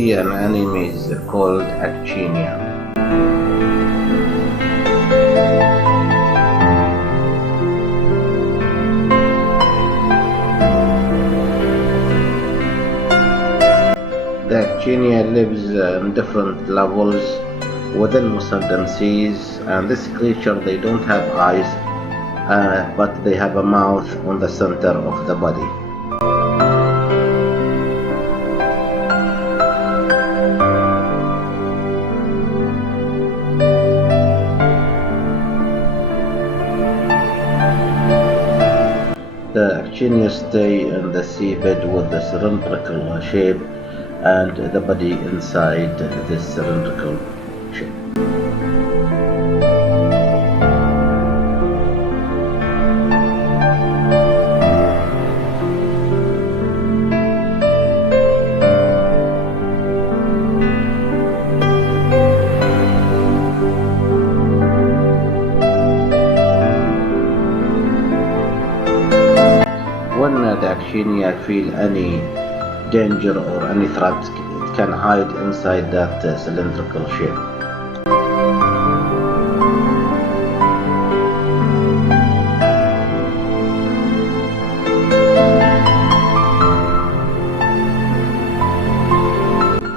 sea anemones called Actinia. The Actinia lives in different levels within Musandam Seas, and this creature, they don't have eyes, but they have a mouth on the center of the body. The Actinia stay in the seabed with the cylindrical shape and the body inside this cylindrical shape. When the Actinia feel any danger or any threat, it can hide inside that cylindrical shape.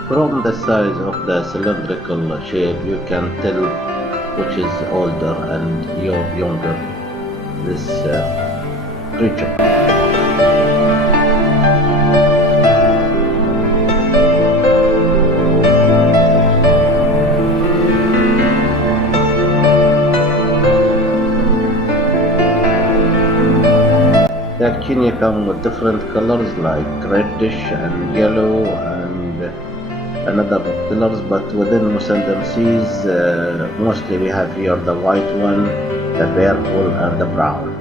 From the size of the cylindrical shape, you can tell which is older and younger this creature. The Actinia come with different colors like reddish and yellow and another colors, but within Musandam Seas, mostly we have here the white one, the purple and the brown.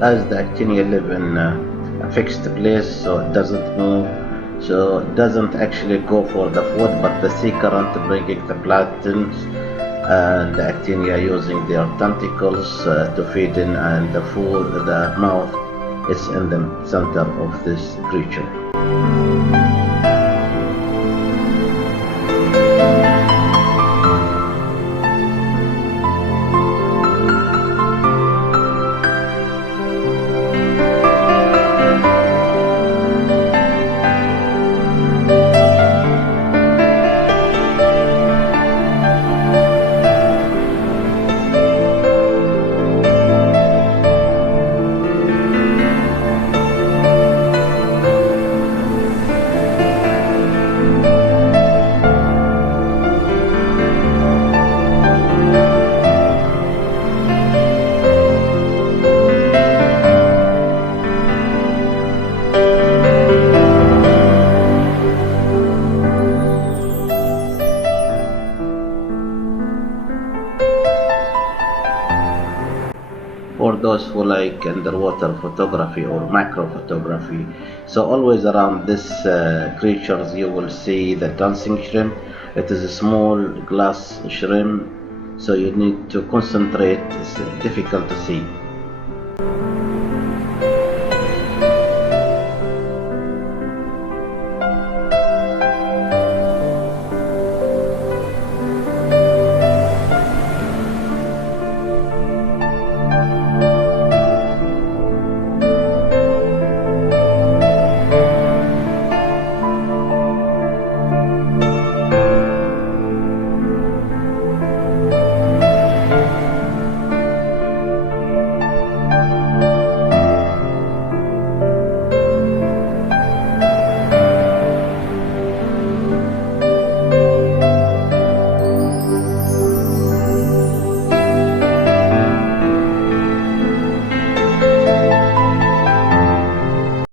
As the Actinia live in a fixed place, so it doesn't move, so it doesn't actually go for the food, but the sea current bringing the planktons and the Actinia using their tentacles to feed in, and the food, the mouth is in the center of this creature. for like underwater photography or macro photography. So always around this creatures you will see the dancing shrimp. It is a small glass shrimp, so you need to concentrate. It's difficult to see.